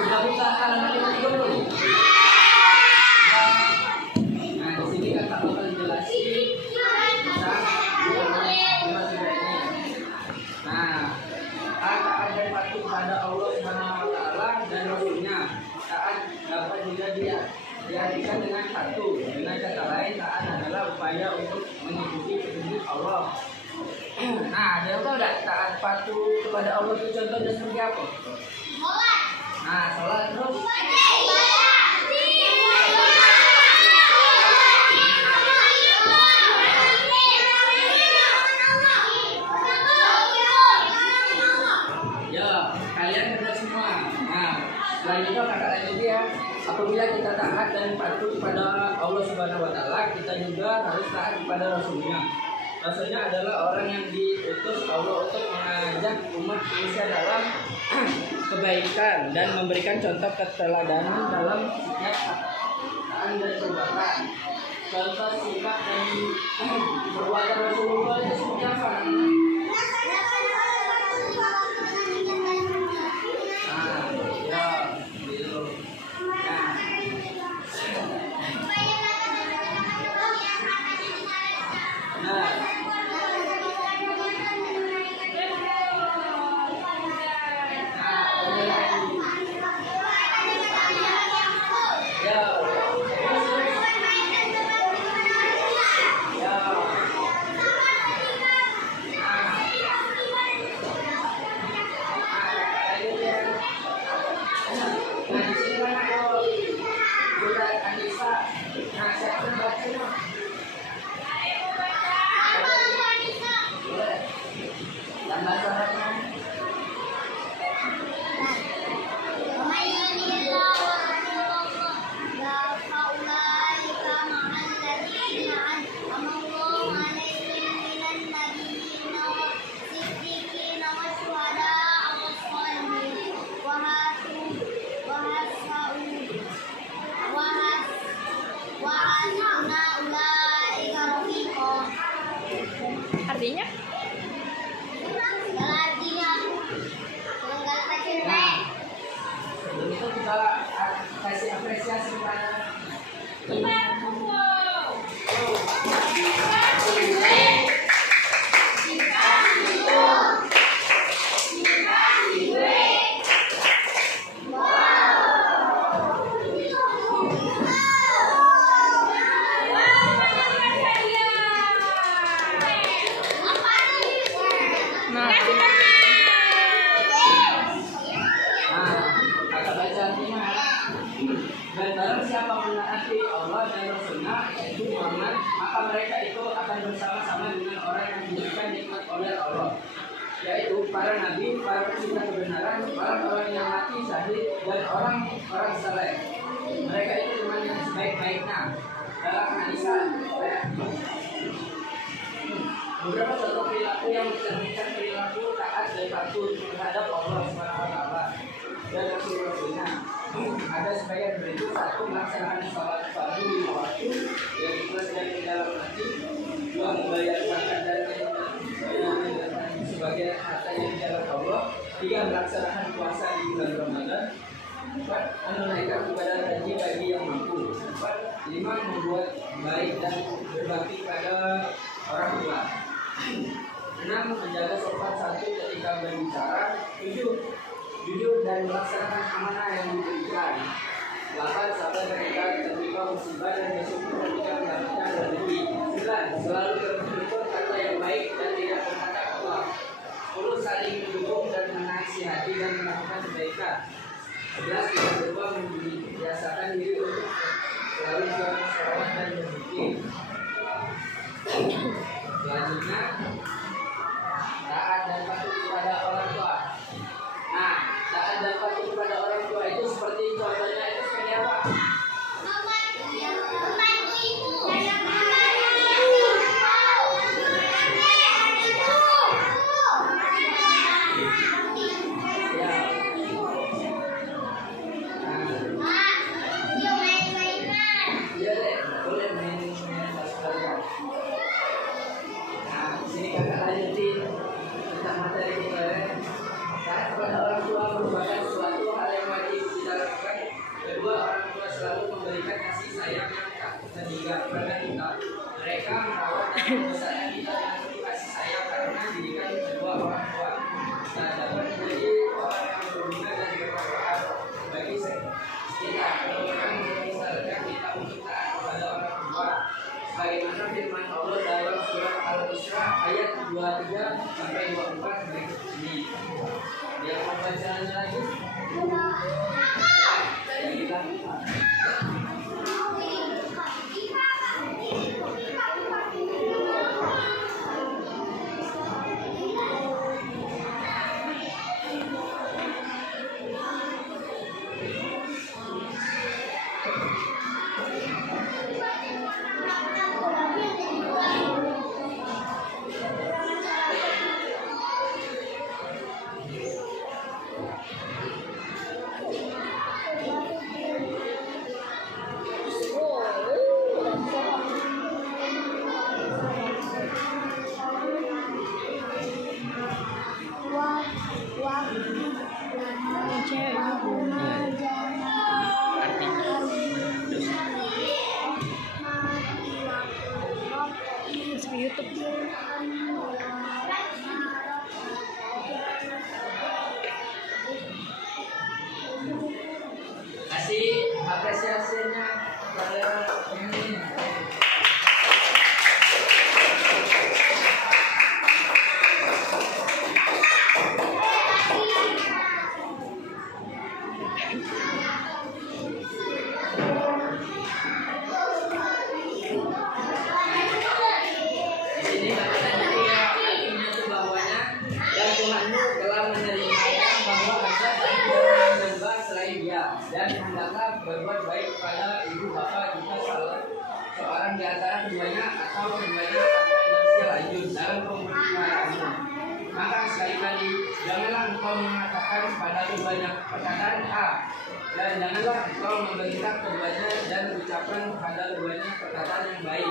Sudah buka halaman 30. Nah, di sini kakak bakal jelasin tentang taat dan patuh pada Allah Subhanahu wa taala dan Rasulnya. Taat dapat juga diartikan dengan satu. Dengan kata lain, taat adalah upaya untuk mengikuti petunjuk Allah. Nah, ada yang tahu tidak taat patuh kepada Allah itu contohnya seperti apa? Nah, sholat terus. Selanjutnya kata lanjut ya, apabila kita taat dan patuh kepada Allah Subhanahu wa taala, kita juga harus taat kepada Rasulnya. Rasulnya adalah orang yang diutus Allah untuk mengajak umat manusia dalam kebaikan dan memberikan contoh keteladanan dalam setiap perkataan dan perbuatan. Contoh sikap dan perbuatan Rasulullah itu seperti apa? Artinya? Sebelum itu kita kasih apresiasi kepada dan barang siapa menaati Allah dan Rasulnya yaitu Muhammad, maka mereka itu akan bersama-sama dengan orang yang diberikan nikmat oleh Allah, yaitu para nabi, para pecinta kebenaran, orang-orang yang mati syahid dan orang-orang saleh. Mereka itu teman yang sebaik-baiknya. Dalam An-Nisa beberapa contoh perilaku yang mencerminkan perilaku taat dan patuh terhadap Allah Subhanahu wa taala dan Rasul-Rasulnya. Ada sebagian berikut: satu, melaksanakan salat fardu lima waktu yang ikhlas dari dalam hati; dua, membayar zakat dan sebagian harta yang di jalan Allah; tiga, melaksanakan puasa di bulan Ramadan; empat, menunaikan ibadah haji bagi yang mampu; empat, lima, membuat baik dan berbakti pada orang tua; enam, menjaga sopan satu ketika berbicara; tujuh, jujur dan melaksanakan amanah yang diberikan; 8, sabar ketika tertimpa musibah dan bersyukur ketika mendapatkan rezeki; 9, selalu bertutur kata yang baik dan tidak berkata kotor; 10, saling mendukung dan menasihati dan melakukan kebaikan; 11, tidak lupa membiasakan diri untuk selalu berselawat dan berzikir. Selanjutnya, taat dan patuh kepada orang tua. Nah, taat dan patuh kepada orang tua itu seperti contohnya itu seperti apa? Nah, di sini Kasih apresiasinya kepada ini. Dan hendaklah berbuat baik pada ibu bapak jika salah seorang di antara keduanya atau keduanya sampai berusia lanjut dalam pemeliharaannya. Maka sekali-kali janganlah engkau mengatakan pada keduanya perkataan A, dan janganlah engkau membentak keduanya dan ucapkan pada keduanya perkataan yang baik.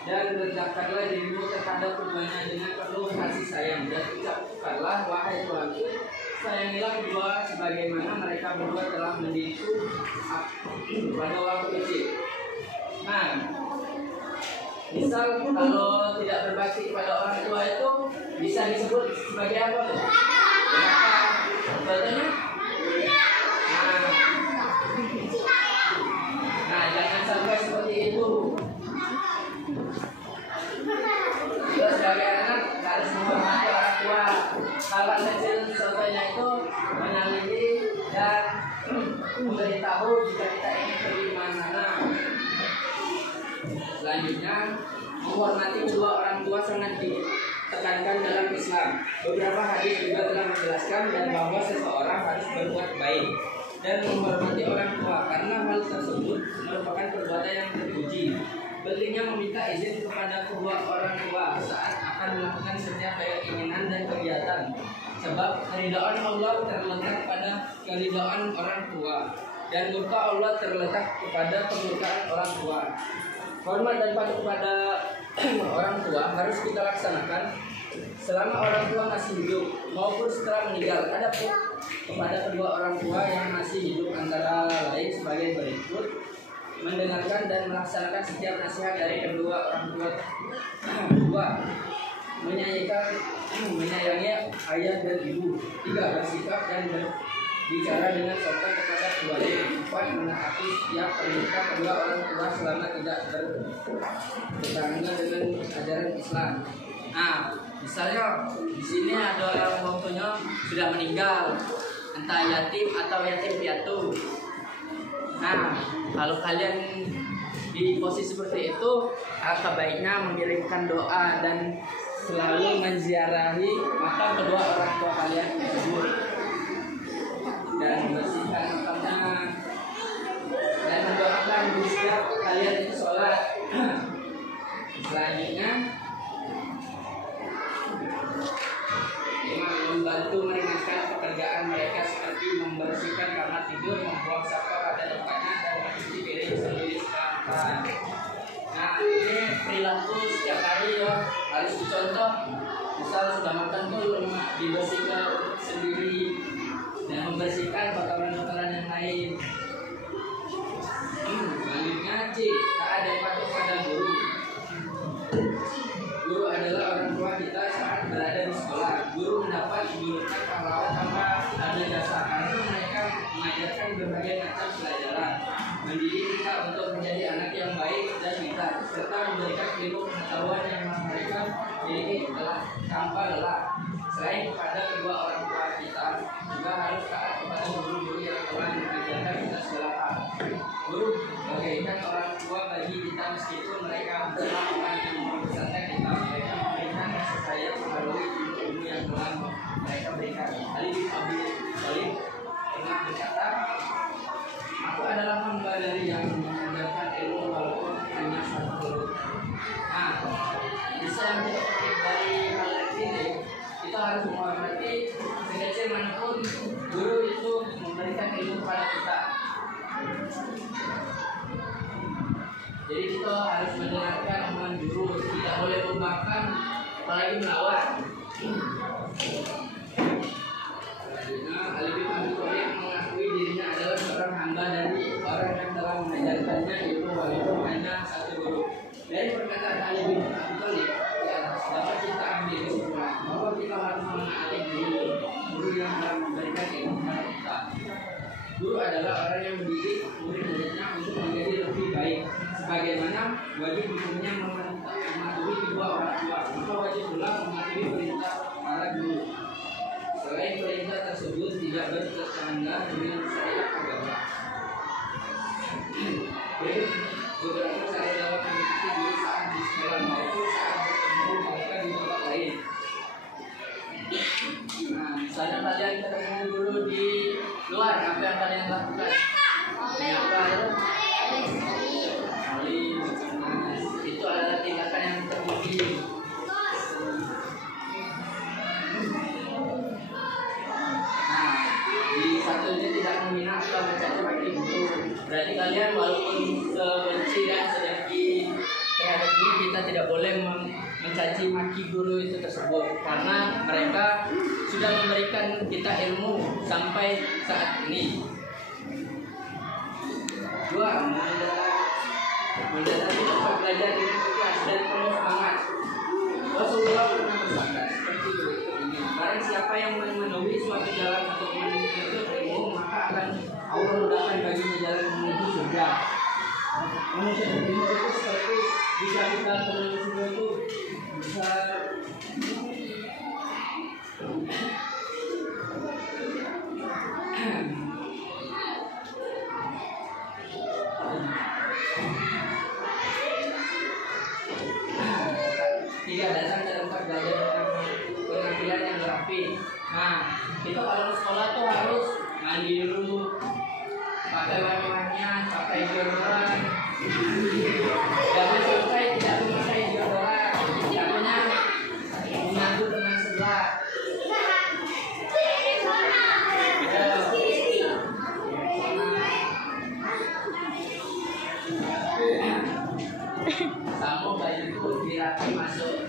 Dan letakkanlah dirimu terhadap keduanya dengan penuh kasih sayang, dan ucapkanlah, wahai Tuhanku, sayangilah kedua sebagaimana mereka berdua telah mendidikku pada waktu kecil. Nah, misal kalau tidak berbakti kepada orang tua itu bisa disebut sebagai apa? Kenapa? Contohnya? Nah, jangan sampai seperti itu. Kita sebagai anak harus menghormati orang tua. Hal kecil contohnya itu menyalingi dan memberitahu jika kita ingin pergi kemana-mana. Selanjutnya, menghormati kedua orang tua sangat ditekankan dalam Islam. Beberapa hadis juga telah menjelaskan dan bahwa seseorang harus berbuat baik dan menghormati orang tua karena hal tersebut merupakan perbuatan yang terpuji. Pentingnya meminta izin kepada kedua orang tua saat akan melakukan setiap keinginan dan kegiatan, sebab keridhaan Allah terletak pada keridhaan orang tua dan murka Allah terletak kepada kemurkaan orang tua. Hormat dan patuh kepada orang tua harus kita laksanakan selama orang tua masih hidup maupun setelah meninggal. Adapun kepada kedua orang tua yang masih hidup antara lain sebagai berikut: mendengarkan dan melaksanakan setiap nasihat dari kedua orang tua. 2. Menyayangi ayah dan ibu. 3. Bersikap dan berbicara dengan sopan kepada keduanya. 4. Menaati setiap perintah kedua orang tua selama tidak bertentangan dengan ajaran Islam. Nah, misalnya di sini ada orang tuanya sudah meninggal, entah yatim atau yatim piatu. Nah, kalau kalian di posisi seperti itu, alangkah baiknya mengirimkan doa dan selalu menziarahi makam kedua orang tua kalian tersebut dan membersihkan makamnya dan mendoakan di setiap kalian itu sholat. Selanjutnya, membantu meringankan pekerjaan mereka seperti membersihkan kamar tidur, membuang sampah pada tempatnya, dan mencuci piring sendiri sekarang. Nah, ini perilaku setiap hari ya harus dicontoh. Misal sudah makan tuh dibersihkan sendiri dan membersihkan kotoran-kotoran yang lain. Selanjutnya, C. Taat dan patuh pada guru. Guru adalah orang tua kita saat berada di sekolah. Guru mendapat julukan pahlawan tanpa ada jasa karena mereka mengajarkan berbagai macam pelajaran, mendidik kita untuk menjadi anak yang baik dan pintar, serta memberikan ilmu pengetahuan yang mereka miliki tanpa lelah. Selain kepada kedua orang tua kita, juga harus taat kepada adalah orang yang membesarkan kita. Mereka memberikan kasih sayang melalui ilmu yang telah mereka berikan. Ali bin Abi Thalib pernah berkata, aku adalah hamba dari yang mengajarkan ilmu walaupun hanya satu huruf. Nah, bisa yang kita petik dari hal ini, kita harus menghormati sekecil manapun guru itu memberikan ilmu kepada kita. Jadi kita harus mendengarkan omongan guru, tidak boleh membangkang, apalagi melawan. Nah, Ali bin Abi Thalib mengakui dirinya adalah seorang hamba dari orang yang telah mengajarkannya ilmu walaupun hanya satu guru. Dari perkataan Ali bin Abi Thalib, ya, dapat kita ambil kesimpulan bahwa kita harus menaati guru yang telah memberikan ilmu kepada kita. Guru adalah orang yang mendidik murid-muridnya untuk menjadi lebih baik. Sebagaimana wajib hukumnya mematuhi kedua orang tua, maka wajib pula mematuhi perintah para guru. Selain perintah tersebut tidak bertentangan dengan syariat agama. Berikut beberapa cara dalam mengikuti guru saat di sekolah maupun saat bertemu mereka di tempat lain. Nah, misalnya kalian ketemu guru di luar, apa yang kalian lakukan? Menyapa ya? Itu adalah tindakan yang terpuji. Nah, di satu ini tidak menghina atau mencaci maki guru. Berarti kalian walaupun sebenci dan sedengki terhadap guru, kita tidak boleh mencaci maki guru itu tersebut, karena mereka sudah memberikan kita ilmu sampai saat ini. 2. Mendasari tempat belajar dengan ikhlas dan penuh semangat. Rasulullah pernah bersabda seperti berikut ini: barang siapa yang memenuhi suatu jalan untuk menuntut ilmu, maka akan Allah mudahkan baginya jalan menuju surga. Menuntut ilmu itu seperti jika kita menuju surga itu bisa tidak datang ke tempat belajar penampilan yang rapi. Nah, kita kalau sekolah tuh harus mandi dulu, pakai wangi-wangian, pakai deodoran. Jangan sampai tidak memakai deodoran, jatuhnya menyatu dengan sebelah. Sampo baju itu dirapi masuk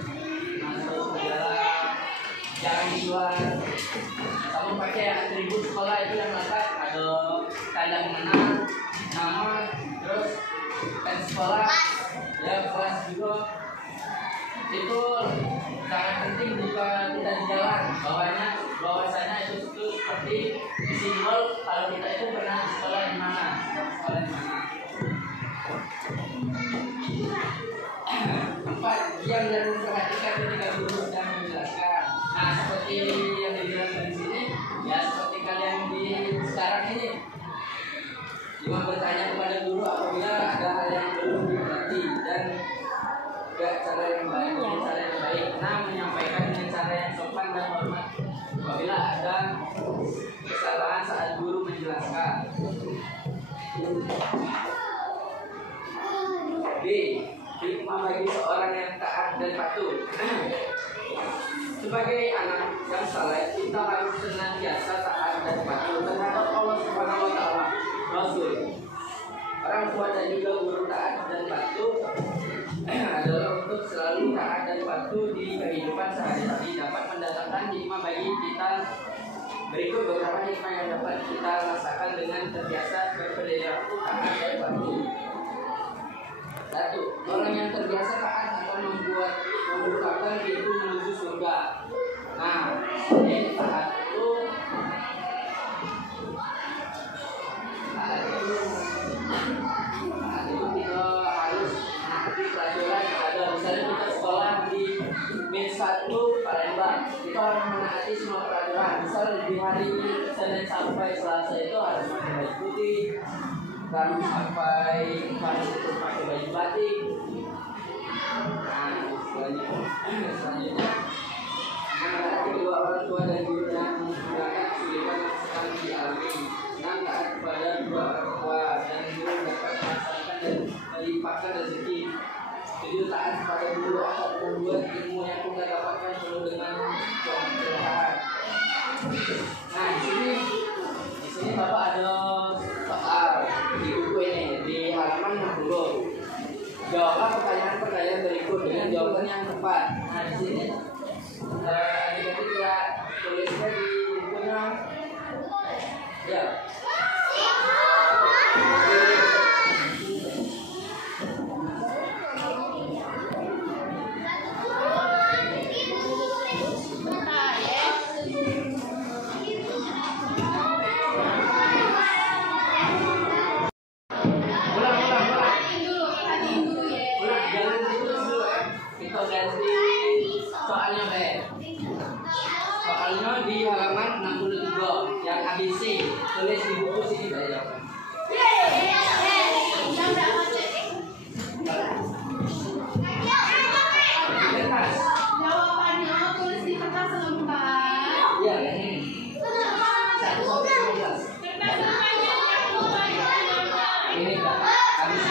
ke dalam, jangan dijual. Kamu pakai atribut sekolah itu yang lengkap, ada tanda mengenal, nama, terus kan sekolah, ya kelas juga. Itu sangat penting jika kita di jalan. Bahwasanya itu seperti simbol kalau kita itu pernah di sekolah di mana, sekolah di mana. 4. Diam dan memperhatikan ketika guru sedang menjelaskan. Nah, seperti yang dijelaskan di sini, ya seperti kalian di sekarang ini, cuma bertanya kepada guru apabila ada hal yang belum dimengerti dan tidak cara yang baik, Nah, menyampaikan dengan cara yang sopan dan hormat apabila ada kesalahan saat guru menjelaskan. B. Hikmah bagi seorang yang taat dan patuh. Sebagai anak yang saleh, kita harus senantiasa taat dan patuh terhadap Allah Subhanahu wa Ta'ala, Rasul. Orang tua dan juga guru taat dan patuh adalah untuk selalu taat dan patuh di kehidupan sehari-hari, dapat mendatangkan hikmah bagi kita. Berikut beberapa hikmah yang dapat kita rasakan dengan terbiasa berperilaku taat dan patuh. 1. Orang yang terbiasa taat akan membukakan pintu menuju surga. Nah, ini taat itu kita harus mengikuti pelajaran. Ada misalnya kita sekolah di Min 1 Palembang, kita harus menaati semua peraturan. Misal di hari Senin sampai Selasa itu harus pakai baju putih, Rabu sampai Kamis itu pakai baju batik. Selanjutnya kedua orang tua dan gurunya menggunakan Sulaiman sekali di Almi yang taat kepada dua orang tua dan guru dapat melaksanakan dan melimpahkan rezeki. Tujuh, taat kepada guru akan membuat ilmu yang kita dapatkan penuh dengan keberkahan. Nah, di sini Bapak ada soal di buku ini di halaman 60. Jawablah pertanyaan-pertanyaan berikut dengan jawaban yang tepat. Nah, di sini adik-adik kita tulisnya di bukunya. Ya. Soalnya di halaman 63 yang ABC, tulis di buku sini saya. Jawabannya tulis di kertas lembar. Iya, ini. 1 sampai 15. Ini Kak, ABC.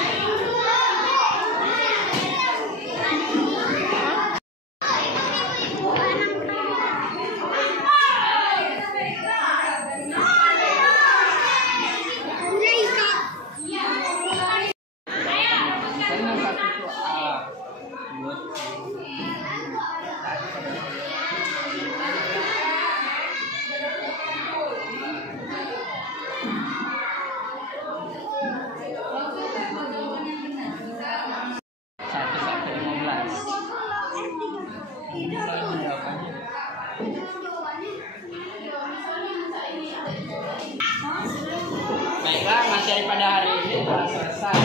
Baiklah, materi pada hari ini telah selesai.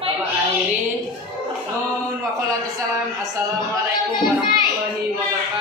Bapak akhiri. Assalamualaikum warahmatullahi wabarakatuh.